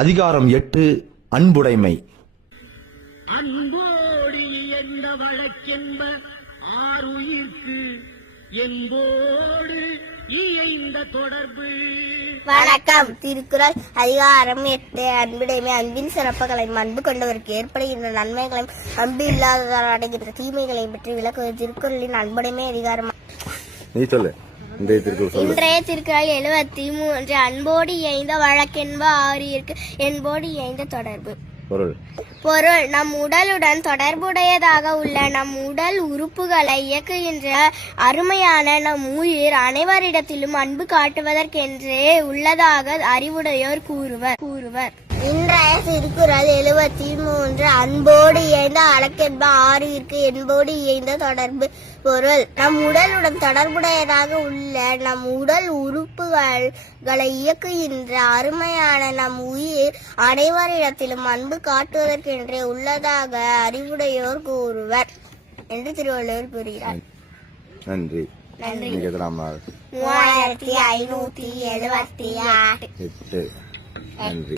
அதிகாரம் 8 அன்புடைமை. அன்போடு எந்த வழக்கென்ப ஆருயிர்க்கு என்போடு இயைந்த தொடர்பு. வணக்கம். திருக்குறள் அதிகாரம் 8 அன்புடைமை. அன்பின் சிறப்புகளையும் அன்பு கொண்டவருக்கு ஏற்படுகின்ற நன்மைகளையும் அன்பு இல்லாததால் அடைகின்ற தீமைகளையும் பற்றி விளக்குவது திருக்குறளின் அன்புடைமை அதிகாரம். நீ சொல்லு. இன்றைய திருக்குறள் 73 அன்போடு இயைந்த வழக்கென்ப ஆருயிர்க்கு என்போடு இயைந்த தொடர்பு. பொருள் நம் உடலுடன் தொடர்புடையதாக உள்ள நம் உடல் உறுப்புகளை இயக்குகின்ற அருமையான நம் உயிர் அனைவரிடத்திலும் அன்பு காட்டுவதற்கென்றே உள்ளதாக அறிவுடையோர் கூறுவர். இன்றைய திருக்குறள் 73 அன்போடு இயைந்த வழக்கென்ப ஆருயிர்க்கு என்போடு இயைந்த தொடர்பு. பொருள் நம் உடலுடன் தொடர்புடையதாக உள்ள நம் உடல் உறுப்புகளை இயக்குகின்ற அருமையான நம் உயிர் அனைவரிடத்திலும் அன்பு காட்டுவதற்கென்றே உள்ளதாக அறிவுடையோர் கூறுவர் என்று திருவள்ளுவர் கூறுகிறார். நன்றி. 3578. நன்றி.